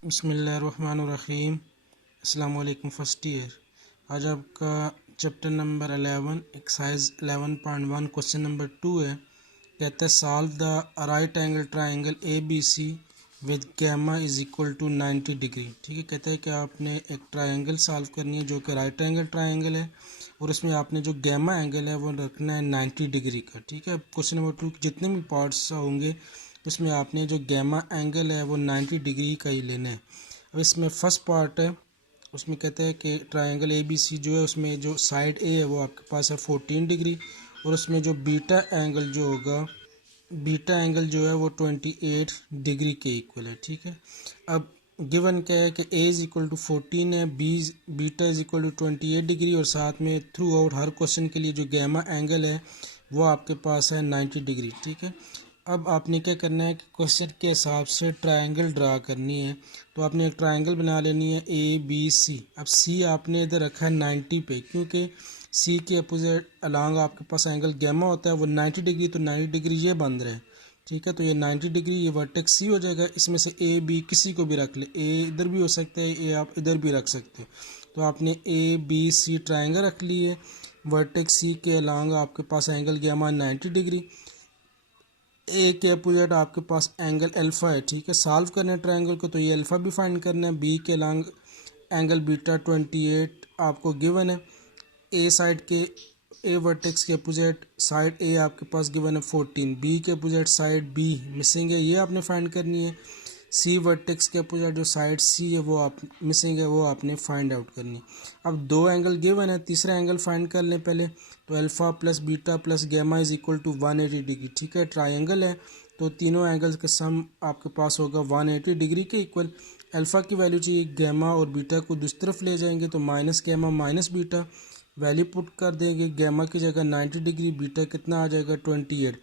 बिस्मिल्लाहिर्रहमानिर्रहीम। अस्सलाम वालेकुम फर्स्ट ईयर। आज आपका chapter number 11 exercise 11.1 question number 2 है। कहता है solve the right angle triangle A B C with gamma is equal to 90 degree. ठीक है, कहता है कि आपने एक ट्राइंगल सॉल्व करनी है जो कि राइट एंगल ट्राइंगल है और उसमें आपने जो गैमा एंगल है वो रखना है 90 डिग्री का। ठीक है, क्वेश्चन नंबर 2 जितने भी पार्ट्स होंगे उसमें आपने जो गैमा एंगल है वो 90 डिग्री का ही लेना है। अब इसमें फर्स्ट पार्ट है, उसमें कहते हैं कि ट्रायंगल ए बी सी जो है उसमें जो साइड ए है वो आपके पास है 14 डिग्री और उसमें जो बीटा एंगल जो होगा, बीटा एंगल जो है वो 28 डिग्री के इक्वल है। ठीक है, अब गिवन क्या है कि ए इज़ इक्वल टू 14 है, beta is equal to 28 degree और साथ में थ्रू आउट हर क्वेश्चन के लिए जो गैमा एंगल है वो आपके पास है 90 डिग्री। ठीक है, अब आपने क्या करना है कि क्वेश्चन के हिसाब से ट्रायंगल ड्रा करनी है। तो आपने एक ट्रायंगल बना लेनी है ए बी सी। अब सी आपने इधर रखा है 90 पे, क्योंकि सी के अपोजिट अलॉन्ग आपके पास एंगल गैमा होता है वो 90 डिग्री, तो 90 डिग्री ये बन रहा है। ठीक है, तो ये 90 डिग्री ये वर्टेक्स सी हो जाएगा। इसमें से ए बी किसी को भी रख ले, ए इधर भी हो सकता है, ए आप इधर भी रख सकते हो। तो आपने ए बी सी ट्रायंगल रख ली है, वर्टेक्स सी के अलॉन्ग आपके पास एंगल गैमा 90 डिग्री, ए के अपोजिट आपके पास एंगल अल्फ़ा है। ठीक है, सॉल्व करना है ट्रायंगल को तो ये अल्फ़ा भी फाइंड करना है। बी के लॉन्ग एंगल बीटा 28 आपको गिवन है। ए साइड के ए वर्टेक्स के अपोजिट साइड ए आपके पास गिवन है 14, बी के अपोजिट साइड बी मिसिंग है, ये आपने फाइंड करनी है। सी वर्टेक्स के अपोजिट जो साइड सी है वो आप मिसिंग है, वो आपने फाइंड आउट करनी है। अब दो एंगल गिवन है, तीसरा एंगल फाइंड कर लें पहले। तो alpha plus beta plus gamma is equal to 180 degree. ठीक है, ट्रायंगल है तो तीनों एंगल्स के सम आपके पास होगा 180 डिग्री के इक्वल। अल्फ़ा की वैल्यू चाहिए, गैमा और बीटा को दूसरी तरफ ले जाएंगे तो minus gamma minus beta, value put कर देंगे। गैमा की जगह 90 डिग्री, बीटा कितना आ जाएगा 28,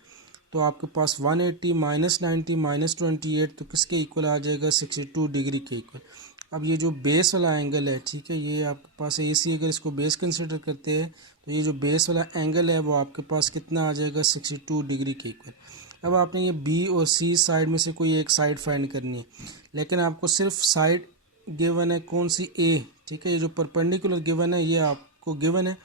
तो आपके पास 180 माइनस 90 माइनस 28 तो किसके इक्वल आ जाएगा 62 डिग्री के इक्वल। अब ये जो बेस वाला एंगल है, ठीक है, ये आपके पास ए सी, अगर इसको बेस कंसिडर करते हैं तो ये जो बेस वाला एंगल है वो आपके पास कितना आ जाएगा 62 डिग्री के इक्वल। अब आपने ये बी और सी साइड में से कोई एक साइड फाइंड करनी है, लेकिन आपको सिर्फ साइड गिवन है कौन सी, ए। ठीक है, ये जो परपेंडिकुलर गिवन है ये आपको गिवन है,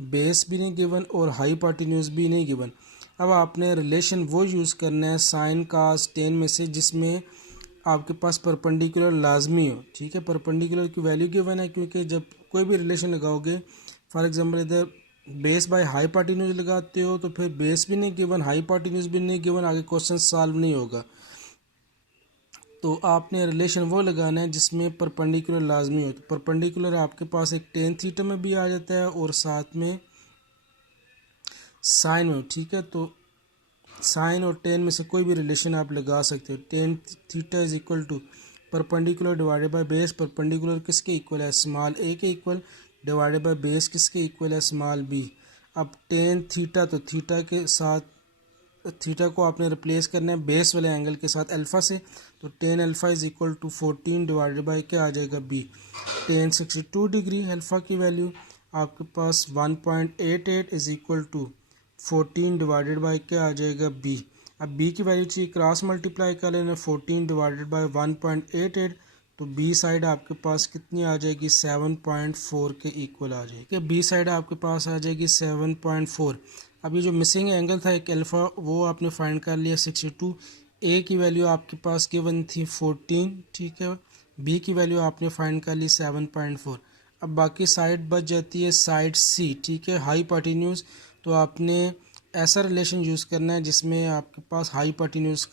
बेस भी नहीं गिवन और हाइपोटेन्यूज भी नहीं गिवन। अब आपने रिलेशन वो यूज़ करना है साइन कास टेन में से जिसमें आपके पास परपेंडिकुलर लाजमी हो। ठीक है, परपेंडिकुलर की वैल्यू गिवन है, क्योंकि जब कोई भी रिलेशन लगाओगे, फॉर एग्जांपल इधर बेस बाय हाइपोटेन्यूज लगाते हो तो फिर बेस भी नहीं गिवन हाइपोटेन्यूज भी नहीं गिवन, आगे क्वेश्चन सॉल्व नहीं होगा। तो आपने रिलेशन वो लगाना है जिसमें परपेंडिकुलर लाजमी हो। तो परपेंडिकुलर आपके पास एक टेन थीटा में भी आ जाता है और साथ में साइन में। ठीक है, तो साइन और टेन में से कोई भी रिलेशन आप लगा सकते हो। Tan theta is equal to perpendicular divided by base, perpendicular किसके इक्वल है स्मॉल ए के इक्वल, डिवाइडेड बाय बेस किसके इक्वल है स्मॉल बी। अब टेन थीटा, तो थीटा के साथ थीटा को आपने रिप्लेस करना है बेस वाले एंगल के साथ अल्फ़ा से, तो tan alpha is equal to 14 divided by क्या आ जाएगा बी, टेन 62 डिग्री। अल्फ़ा की वैल्यू आपके पास 1.88 is equal to 14 divided by क्या आ जाएगा बी। अब बी की वैल्यू चाहिए, क्रॉस मल्टीप्लाई कर लेना 14 डिवाइडेड बाई 1.88, तो बी साइड आपके पास कितनी आ जाएगी 7.4 के इक्वल आ जाएगी। बी साइड आपके पास आ जाएगी 7.4। अब ये जो मिसिंग एंगल था एक अल्फ़ा वो आपने फाइंड कर लिया 62। ए की वैल्यू आपके पास गिवन थी 14। ठीक है, बी की वैल्यू आपने फाइंड कर ली 7.4। अब बाकी साइड बच जाती है साइड सी। ठीक है, हाइपोटेन्यूज, तो आपने ऐसा रिलेशन यूज़ करना है जिसमें आपके पास हाइपोटेन्यूज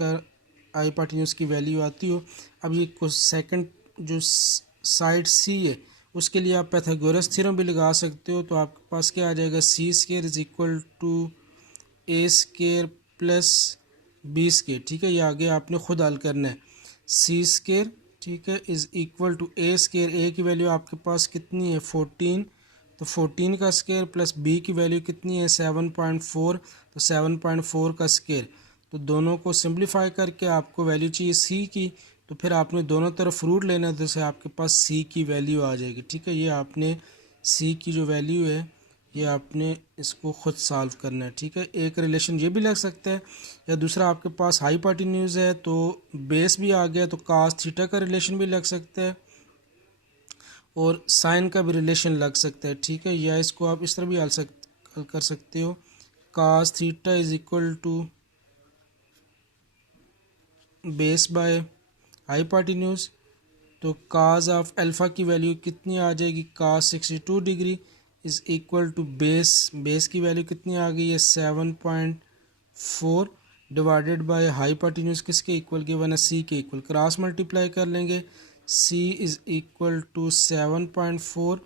की वैल्यू आती हो। अब ये कुछ सेकंड जो साइड सी है उसके लिए आप पैथागोरस थ्योरम भी लगा सकते हो। तो आपके पास क्या आ जाएगा c square is equal to a square plus b square. ठीक है, ये आगे आपने खुद हल करना है। सी स्केयर, ठीक है, is equal to a square, a की वैल्यू आपके पास कितनी है 14, तो 14 का स्केयर प्लस बी की वैल्यू कितनी है 7.4, तो 7.4 का स्केयर। तो दोनों को सिंप्लीफाई करके आपको वैल्यू चाहिए सी की, तो फिर आपने दोनों तरफ रूट लेना है, तो आपके पास सी की वैल्यू आ जाएगी। ठीक है, ये आपने सी की जो वैल्यू है ये आपने इसको खुद सॉल्व करना है, ठीक है। एक रिलेशन ये भी लग सकता है, या दूसरा आपके पास हाइपोटेन्यूज है तो बेस भी आ गया तो कास थीटा का रिलेशन भी लग सकता है और साइन का भी रिलेशन लग सकता है, ठीक है। या इसको आप इस तरह भी हल कर सकते हो, cos theta is equal to base by hypotenuse. तो काज ऑफ अल्फ़ा की वैल्यू कितनी आ जाएगी, cos 62 degree is equal to base की वैल्यू कितनी आ गई है 7.4 डिवाइडेड बाय हाइपोटेन्यूज किसके इक्वल गिवन है सी के इक्वल, क्रॉस मल्टीप्लाई कर लेंगे, C is equal to 7.4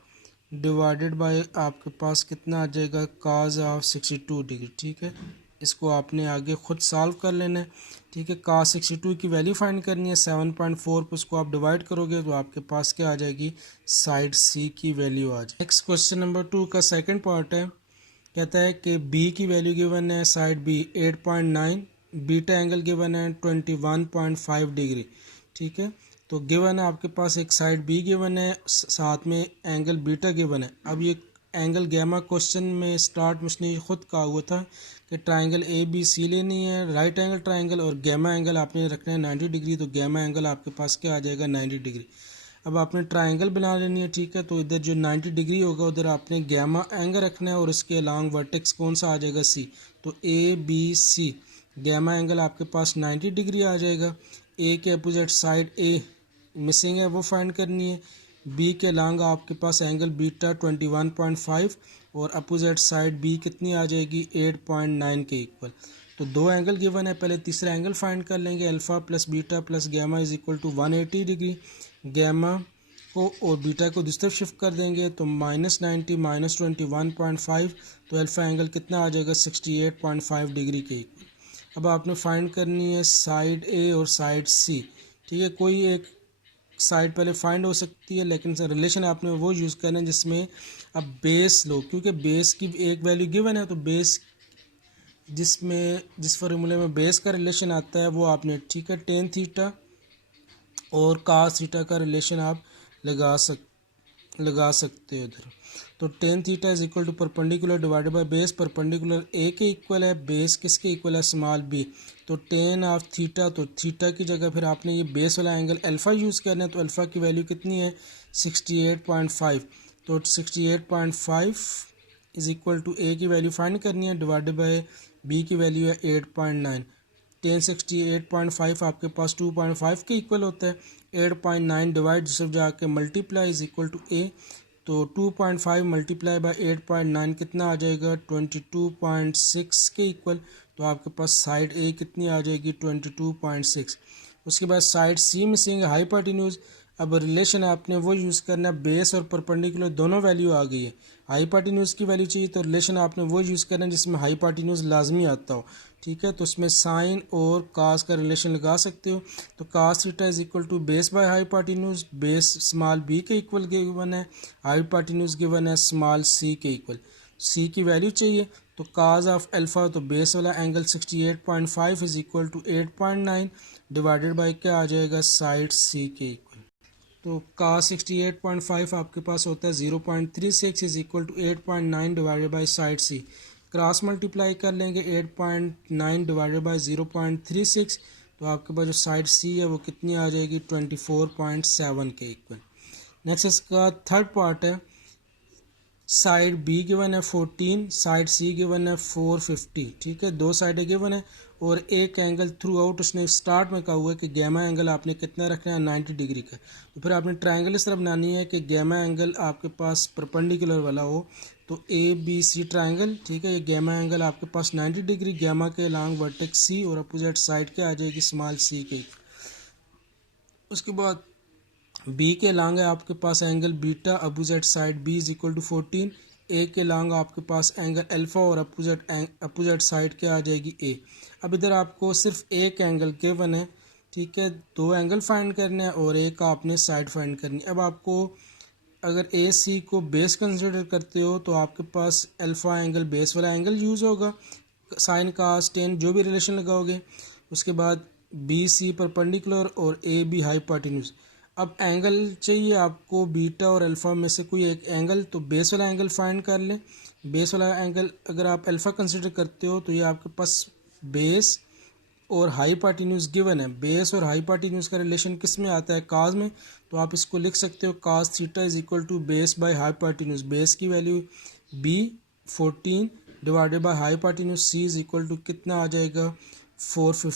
divided by आपके पास कितना आ जाएगा काज ऑफ 62 डिग्री, ठीक है। इसको आपने आगे खुद सॉल्व कर लेना है, ठीक है। काज 62 की वैल्यू फाइंड करनी है, 7.4 पे उसको आप डिवाइड करोगे तो आपके पास क्या आ जाएगी, साइड सी की वैल्यू आ जाएगी। नेक्स्ट क्वेश्चन नंबर 2 का सेकंड पार्ट है, कहता है कि बी की वैल्यू गिवन है side B 8.9, beta angle given है 21.5 डिग्री, ठीक है। तो गिवन है आपके पास एक साइड बी गिवन है, साथ में एंगल बीटा गिवन है। अब ये एंगल गैमा क्वेश्चन में स्टार्ट में उसने खुद कहा हुआ था कि ट्राइंगल ए बी सी लेनी है, राइट एंगल ट्राइंगल, और गैमा एंगल आपने रखना है 90 डिग्री। तो गैमा एंगल आपके पास क्या आ जाएगा 90 डिग्री। अब आपने ट्राइंगल बना लेनी है, ठीक है। तो इधर जो 90 डिग्री होगा उधर आपने गैमा एंगल रखना है और उसके अलॉन्ग वर्टेक्स कौन सा आ जाएगा सी। तो A B C gamma angle आपके पास 90 डिग्री आ जाएगा। ए के अपोजिट साइड ए मिसिंग है वो फाइंड करनी है। बी के लॉन्ग आपके पास एंगल बीटा 21.5 और अपोजिट साइड बी कितनी आ जाएगी 8.9 के इक्वल। तो दो एंगल गिवन है, पहले तीसरा एंगल फाइंड कर लेंगे, alpha plus beta plus gamma is equal to 180 degree. Gamma को और बीटा को दूसरी तरफ शिफ्ट कर देंगे तो -90 -21.5, तो अल्फ़ा एंगल कितना आ जाएगा 68.5 डिग्री के इक्वल। अब आपने फाइंड करनी है साइड ए और साइड सी, ठीक है। कोई एक साइड पहले फाइंड हो सकती है, लेकिन रिलेशन आपने वो यूज़ करना है जिसमें अब बेस लो, क्योंकि बेस की एक वैल्यू गिवन है तो बेस जिस फार्मूले में बेस का रिलेशन आता है वो आपने, ठीक है, टेन थीटा और कास थीटा का रिलेशन आप लगा सकते हो इधर। तो tan theta is equal to perpendicular divided by base, perpendicular A के इक्वल है, बेस किसके इक्वल है स्मॉल बी। तो टेन ऑफ थीटा, तो थीटा की जगह फिर आपने ये बेस वाला एंगल अल्फ़ा यूज़ करना है। तो अल्फ़ा की वैल्यू कितनी है 68.5। तो 68.5 इज इक्वल टू ए की वैल्यू फाइंड करनी है डिवाइडेड बाय बी की वैल्यू है 8.9। 1068.5 आपके पास 2.5 के इक्वल होता है। 8.9 डिवाइड सिर्फ जाके मल्टीप्लाई इज इक्वल टू ए। तो 2.5 मल्टीप्लाई बाय 8.9 कितना आ जाएगा 22.6 के इक्वल। तो आपके पास साइड ए कितनी आ जाएगी 22.6। उसके बाद साइड सी मिसिंग हाइपोटेन्यूज। अब रिलेशन आपने वो यूज़ करना है, बेस और परपेंडिकुलर दोनों वैल्यू आ गई है, हाइपोटेन्यूज की वैल्यू चाहिए तो रिलेशन आपने वो यूज़ करना है जिसमें हाइपोटेन्यूज लाजमी आता हो, ठीक है। तो उसमें साइन और कास का रिलेशन लगा सकते हो। तो cos theta is equal to base by hypotenuse, base small B के इक्वल गिवन है, हाइपोटेन्यूज गिवन है स्मॉल सी के इक्वल। सी की वैल्यू चाहिए तो काज ऑफ अल्फ़ा, तो बेस वाला angle 68.5 is equal to 8.9 divided by क्या आ जाएगा साइड सी के इक्वल। तो कास 68.5 आपके पास होता है 0.36 is equal to 8.9 divided by side C. Cross multiply कर लेंगे 8.9 डिवाइडेड बाय 0.36, तो आपके पास जो साइड सी है वो कितनी आ जाएगी 24.7 के इक्वल। नेक्स्ट इसका थर्ड पार्ट है, साइड बी गिवन है 14, साइड सी गिवन है 450, ठीक है। दो साइडें गिवन है और एक एंगल थ्रू आउट उसने स्टार्ट में कहा हुआ है कि गैमा एंगल आपने कितना रखना है 90 डिग्री का। तो फिर आपने ट्रायंगल इस तरह बनानी है कि गैमा एंगल आपके पास परपेंडिकुलर वाला हो। तो ए बी सी ट्रायंगल, ठीक है। ये गैमा एंगल आपके पास 90 डिग्री, गैमा के लॉन्ग वर्टेक्स सी और अपोजिट साइड के आ जाएगी स्मॉल सी के। उसके बाद बी के लॉन्ग है आपके पास angle beta, opposite side B is equal to 14। A के लॉन्ग आपके पास एंगल अल्फ़ा और अपोजिट साइड क्या आ जाएगी ए। अब इधर आपको सिर्फ एक एंगल गिवन है, ठीक है। दो एंगल फाइंड करने हैं और एक आपने साइड फाइंड करनी है। अब आपको अगर ए सी को बेस कंसिडर करते हो तो आपके पास अल्फ़ा एंगल बेस वाला एंगल यूज़ होगा, साइन कास टेन जो भी रिलेशन लगाओगे। उसके बाद बी सी परपेंडिकुलर और ए बी हाइपोटेन्यूज। अब एंगल चाहिए आपको बीटा और अल्फ़ा में से कोई एक एंगल, तो बेस वाला एंगल फाइंड कर लें। बेस वाला एंगल अगर आप अल्फ़ा कंसिडर करते हो तो ये आपके पास बेस और हाईपार्टिन्यूज गिवन है। बेस और हाईपार्टिन्यूज का रिलेशन किस में आता है, काज में। तो आप इसको लिख सकते हो cos theta is equal to base by hypotenuse. Base की value B 14 divided by hypotenuse C is equal to कितना आ जाएगा 450।